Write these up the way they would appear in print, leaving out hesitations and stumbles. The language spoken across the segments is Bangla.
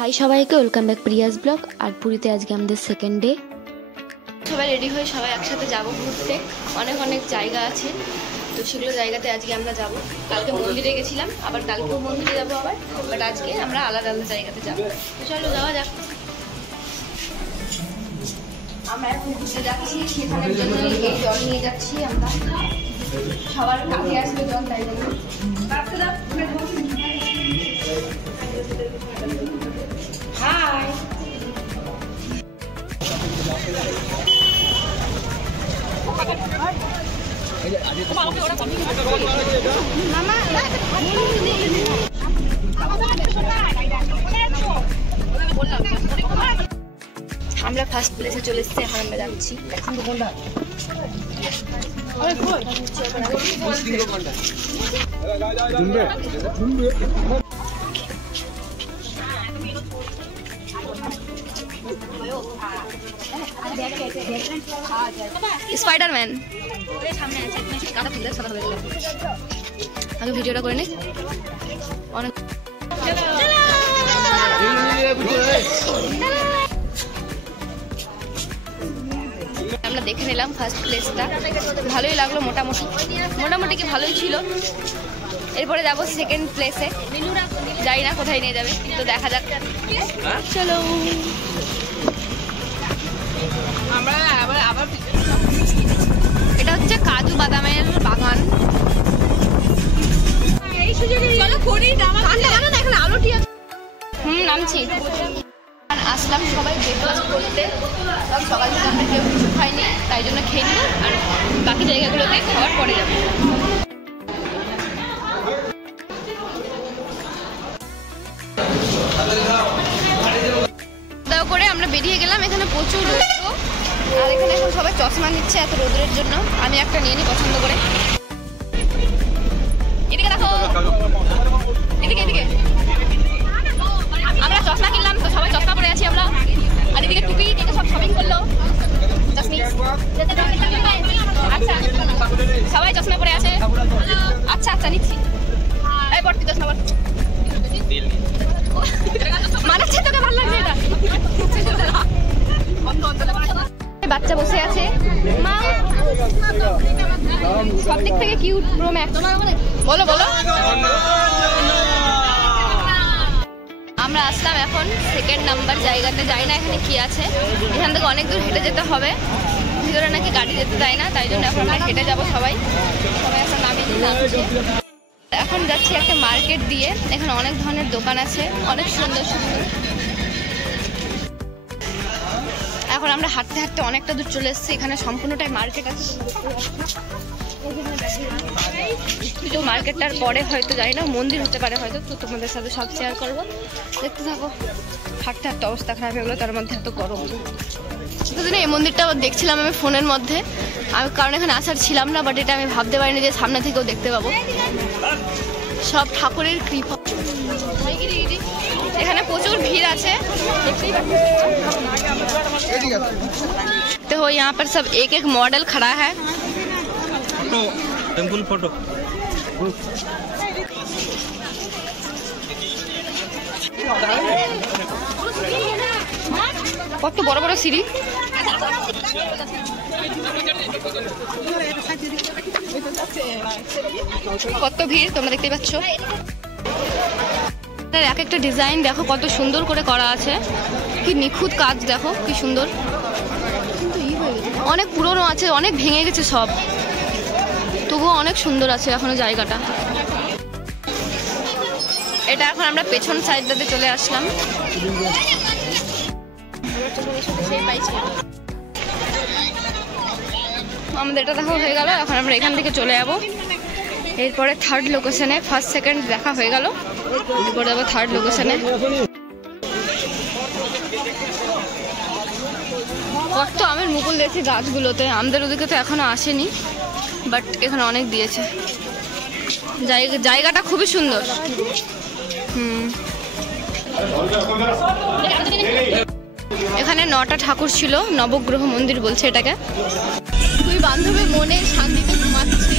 হাই সবাইকে, ওয়েলকাম ব্যাক প্রিয়াস ব্লগ। আর পুরীতে আজকে আমাদের সেকেন্ড ডে। সবাই রেডি হয়ে সবাই একসাথে যাব ঘুরতে। অনেক অনেক জায়গা আছে, তো সেগুলো জায়গাতে আজকে আমরা যাব। কালকে মন্দিরে গেছিলাম, আবার কালকেও মন্দিরে যাবো আবার, বাট আজকে আমরা আলাদা আলাদা জায়গাতে যাবো। তো চলো যাওয়া যাক। আমরা এখন ঘুরতে যাচ্ছি, সেখানের জন্য এই জল নিয়ে যাচ্ছি আমরা। সবার কাছে আসবে জল, তাই জন্য হাই। আমরা ফার্স্ট প্লেসে চলে এসেছি, এখন আমরা যাচ্ছি। স্পাইডারম্যান আগে ভিডিওটা করে নি। অনেক আমরা দেখে নিলাম ফার্স্ট প্লেসটা, ভালোই লাগলো। মোটামুটি কি ভালোই ছিল। এরপরে যাবো সেকেন্ড প্লেসে, জানি না কোথায় নিয়ে যাবে, তো দেখা যাক। চলো এটা হচ্ছে কাজু বাদামের বাগান। নামছি। আসলাম সবাই ব্রেকফাস্ট করতে, সকাল থেকে আমরা কেউ কিছু খাইনি, তাই জন্য খেয়ে নিব, আর বাকি জায়গাগুলোতে খাবার পরে যাবো। দাও করে আমরা বেরিয়ে গেলাম। এখানে প্রচুর রোদ, আর এখানে এখন সবাই চশমা নিচ্ছে এত রোদের জন্য। আমি একটা নিয়ে নিই পছন্দ করে। এদিকে দেখো, এদিকে এদিকে আমরা চশমা কিনলাম, তো সবাই চশমা পরে আছি আমরা। আর এদিকে টুপি টেকে সব শপিং করলো। আচ্ছা সবাই চশমা পরে আছে। আচ্ছা আচ্ছা নিচ্ছি। এই পড়তি চশমা পর মানাচ্ছে, তোকে ভালো লাগছে এটা। বাচ্চা বসে আছে, মা সব দিক থেকে কিউট প্রো ম্যাক্স। বলো বলো। আমরা আসলাম এখন সেকেন্ড নাম্বার জায়গাতে, যাই না এখানে কি আছে। এখান থেকে অনেক দূর হেঁটে যেতে হবে, ভিতরে নাকি গাড়ি যেতে দেয় না, তাই জন্য এখন আমরা হেঁটে যাবো। সবাই এখন নামিয়ে নামছে। এখন যাচ্ছি একটা মার্কেট দিয়ে, এখানে অনেক ধরনের দোকান আছে, অনেক সুন্দর সুন্দর। এখন আমরা হাঁটতে হাঁটতে অনেকটা দূর চলে এসেছি। এখানে সম্পূর্ণটাই মার্কেট আছে। তো মার্কেটটার পরে হয়তো জানি না মন্দির হতে পারে হয়তো, তো তোমাদের সাথে সব শেয়ার করবো, দেখতে থাকো। হাঁটতে হাঁটতে অবস্থা খারাপ হয়ে গেলো, তার মধ্যে এত গরম। সেদিন এই মন্দিরটা দেখছিলাম আমি ফোনের মধ্যে, আমি কারণ এখানে আসার ছিলাম না, বাট এটা আমি ভাবতে পারিনি যে সামনে থেকেও দেখতে পাবো। সব ঠাকুরের কৃপা। এখানে প্রচুর ভিড় আছে, तो यहाँ पर सब एक एक मॉडल खड़ा है। टेम्पल फोटो কত বড় বড় সিঁড়ি। কত ভিড় তোমরা দেখতে পাচ্ছ। এক একটা ডিজাইন দেখো কত সুন্দর করে করা আছে, কি নিখুঁত কাজ দেখো কি সুন্দর। অনেক পুরনো আছে, অনেক ভেঙে গেছে সব, তবুও অনেক সুন্দর আছে এখনো জায়গাটা। এটা এখন আমরা পেছন সাইডটাতে চলে আসলাম। আমাদের এটা দেখা হয়ে গেল, এখন আমরা এখান থেকে চলে যাবো। এরপরে থার্ড লোকেশনে, ফার্স্ট সেকেন্ড দেখা হয়ে গেল, এরপরে যাবো থার্ড লোকেশনে। কত আমের মুকুল দিয়েছে গাছগুলোতে, আমাদের ওদিকে তো এখনো আসেনি, বাট এখানে অনেক দিয়েছে। জায়গাটা খুবই সুন্দর। এখানে 9টা ঠাকুর ছিল, নবগ্রহ মন্দির বলছে এটাকে। দুই বান্ধবী মনে শান্তিতে ঘুমাচ্ছি।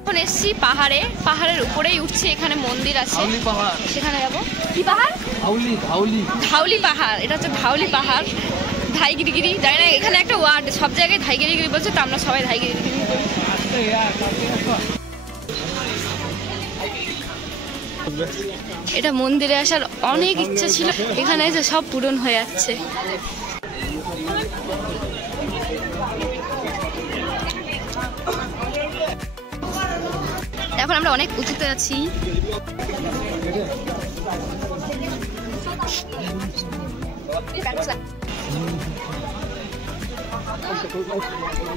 এখন এসছি পাহাড়ে, পাহাড়ের উপরেই উঠছি, এখানে মন্দির আছে, সেখানে যাবো। কি পাহাড়? ধাউলি পাহাড়। এটা হচ্ছে ধাউলি পাহাড়, ধাইগিরিগিরি জানি না, এখানে একটা ওয়ার্ড, সব জায়গায় ধাইগিরিগিরি বলছে, তো আমরা সবাই ধাইগিরিগিরি বলি। এটা মন্দিরে আসার অনেক ইচ্ছা ছিল, এখানে এসে সব পূরণ হয়ে যাচ্ছে। এখন আমরা অনেক উঁচুতে আছি।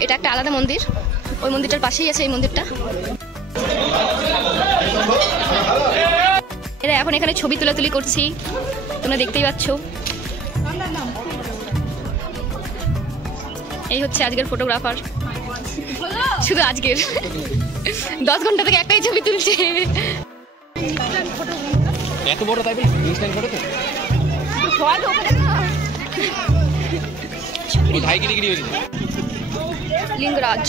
এটা একটা আলাদা মন্দির, ওই মন্দিরটার পাশেই আছে এই মন্দিরটা। এরা এখন এখানে ছবি তোলাতুলি করছি, তোমরা দেখতেই পাচ্ছ। এই হচ্ছে আজকের ফটোগ্রাফার, শুধু আজকের 10 ঘন্টা থেকে একটাই ছবি তুলছে। এত বড় তাই ইনস্ট্যান্ট ফটো তো ধাইগিরিগিরি হয়েছে। লিঙ্গরাজ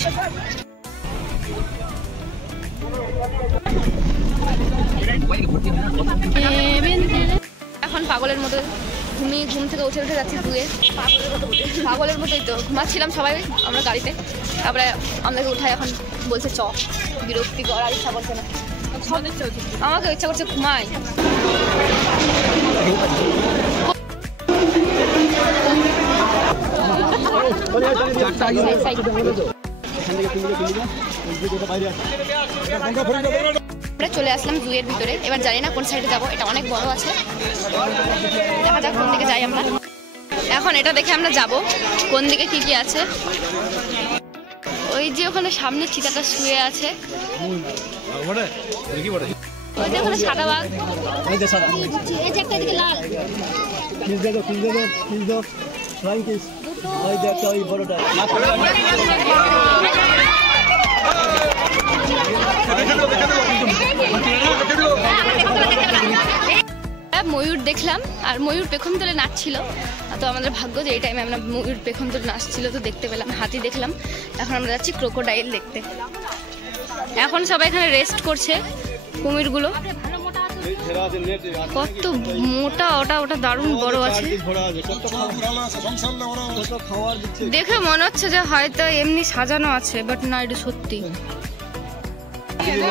এখন পাগলের মতো ঘুম থেকে উঠে যাচ্ছি দুয়ে, পাগলের মতোই তো ঘুমাচ্ছিলাম সবাই আমরা গাড়িতে, তারপরে আমাদেরকে উঠায় এখন বলছে চ, বিরক্তি করার ইচ্ছা করছে না, আমাকে ইচ্ছা করছে ঘুমাই। আমরা চলে আসলাম জুয়ের ভিতরে, এবার জানি না কোন সাইডে যাবো, এটা অনেক বড় আছে, দেখা যাক কোন দিকে যাই আমরা। এখন এটা দেখে আমরা যাব কোন দিকে কি কি আছে। ওই যে ওখানে সামনে চিতাটা শুয়ে আছে, ওই যে ওখানে সাদা বাঘ, এই যে একটা এদিকে লাল। ময়ূর দেখলাম, আর ময়ূর পেখম তুলে নাচছিল, তো আমাদের ভাগ্য যে এই টাইমে আমরা ময়ূর পেখম তুলে নাচছিল তো দেখতে পেলাম। হাতি দেখলাম, এখন আমরা যাচ্ছি ক্রোকোডাইল দেখতে। এখন সবাই এখানে রেস্ট করছে, কুমিরগুলো কত মোটা, ওটা দারুণ বড় আছে, দেখে মনে হচ্ছে যে হয়তো এমনি সাজানো আছে, বাট না, এটা সত্যি।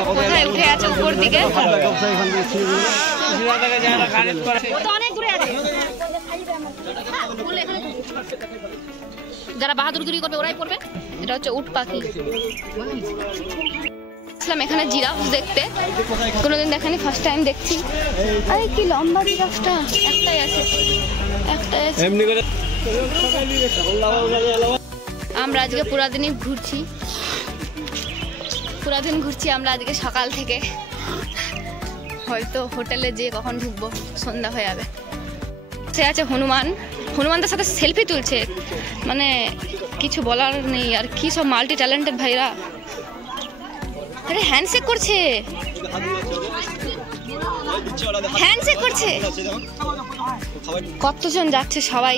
কোথায় উঠে আছে উপর দিকে, যারা বাহাদুরি করবে ওরাই করবে। এটা হচ্ছে উট পাখি। এখানে জিরাফ দেখতে, কোনোদিন দেখানি, ফার্স্ট টাইম দেখছি। আরে কি লম্বা জিরাফটা, একটাই আছে। আমরা আজকে পুরা দিনই ঘুরছি, আমরা আজকে সকাল থেকে, হয়তো হোটেলে যেয়ে কখন ঢুকবো সন্ধ্যা হয়ে যাবে। সে আছে হনুমানদের সাথে সেলফি তুলছে, মানে কিছু বলার নেই। আর কি সব মাল্টি ট্যালেন্টেড ভাইরা, আরে হ্যান্ডশেক করছে, কতজন যাচ্ছে সবাই।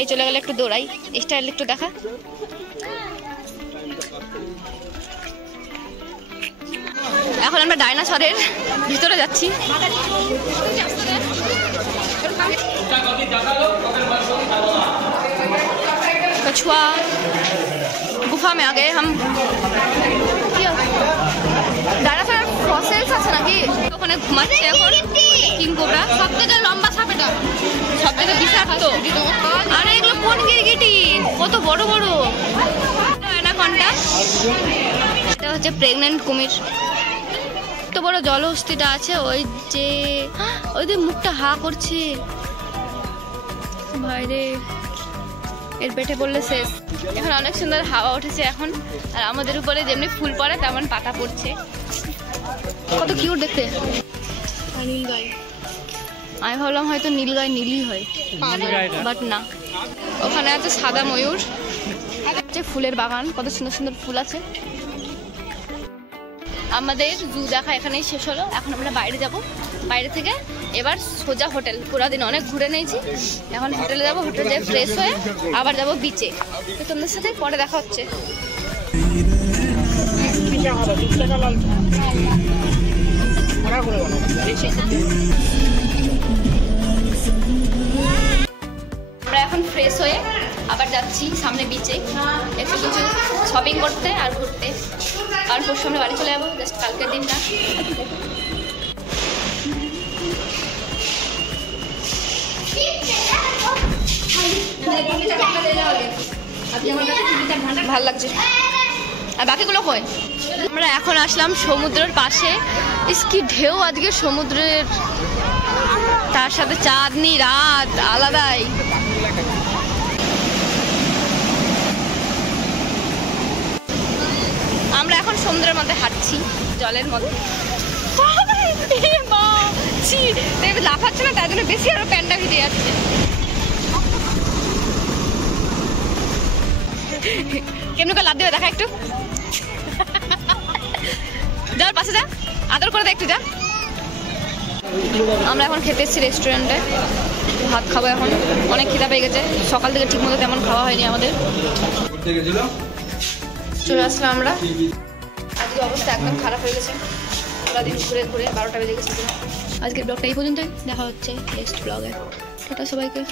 এই চলে গেলে একটু দৌড়াই, স্টাইল একটু দেখা। এখন আমরা ডাইনোসরের ভিতরে যাচ্ছি। कछुआ गुफा में आ गए हम। डायनासोर ফসিলস আছে নাকি? ওখানে ঘুমাচ্ছে এখন কিং কোবরা। সব থেকে লম্বা সাপ এটা, সব থেকে বিষাক্ত। আরে এগুলো কোন গিরগিটি, কত বড় বড় অ্যানাকন্ডা। এটা হচ্ছে প্রেগন্যান্ট কুমির। এত বড় জলহস্তিটা আছে, ওই যে মুখটা হা করছে বাইরে, এর পেটে পড়লে শেষ। এখন অনেক সুন্দর হাওয়া উঠেছে এখন, আর আমাদের উপরে যেমনি ফুল পড়ে তেমন পাতা পড়ছে। কত কিউট দেখতে। নীলগাই, আমি ভাবলাম হয়তো নীলগাই নীলই হয়, বাট না। ওখানে আছে সাদা ময়ূর, আছে ফুলের বাগান, কত সুন্দর সুন্দর ফুল আছে। আমাদের জু দেখা এখানেই শেষ হলো। এখন আমরা বাইরে যাব, বাইরে থেকে এবার সোজা হোটেল। পুরো দিন অনেক ঘুরে নিয়েছি, এখন হোটেলে যাবো, হোটেলে যেয়ে ফ্রেশ হয়ে আবার যাব বিচে। তো তোমাদের সাথে পরে দেখা হচ্ছে। আমরা এখন ফ্রেশ হয়ে আবার যাচ্ছি সামনে বিচে, একটু কিছু শপিং করতে আর ঘুরতে। কারণ পরশু আমরা বাড়ি চলে যাবো, জাস্ট কালকের দিনটা। ভাল লাগছে। আর বাকিগুলো কই? আমরা এখন আসলাম সমুদ্রের পাশে। কি ঢেউ আজকে সমুদ্রের, তার সাথে চাঁদনি রাত আলাদাই। আমরা এখন সমুদ্রের মধ্যে হাঁটছি, জলের মধ্যে। লাফাচ্ছে না, তার জন্য বেশি আরো প্যান্ডা ভিজে যাচ্ছে। কেমন করে লাভ দেবে দেখা একটু, যার পাশে যা, আদর করে দে একটু, যা। আমরা এখন খেতে এসেছি রেস্টুরেন্টে, ভাত খাবো এখন। অনেক খিদা পেয়ে গেছে, সকাল থেকে ঠিক মতো তেমন খাওয়া হয়নি আমাদের। চলে আসলাম আমরা। আজকে অবস্থা একদম খারাপ হয়ে গেছে, পুরো দিন ঘুরে ঘুরে 12টা বেজে গেছে। আজকের ব্লগটা এই পর্যন্তই, দেখা হচ্ছে নেক্সট ব্লগে। টাটা সবাইকে।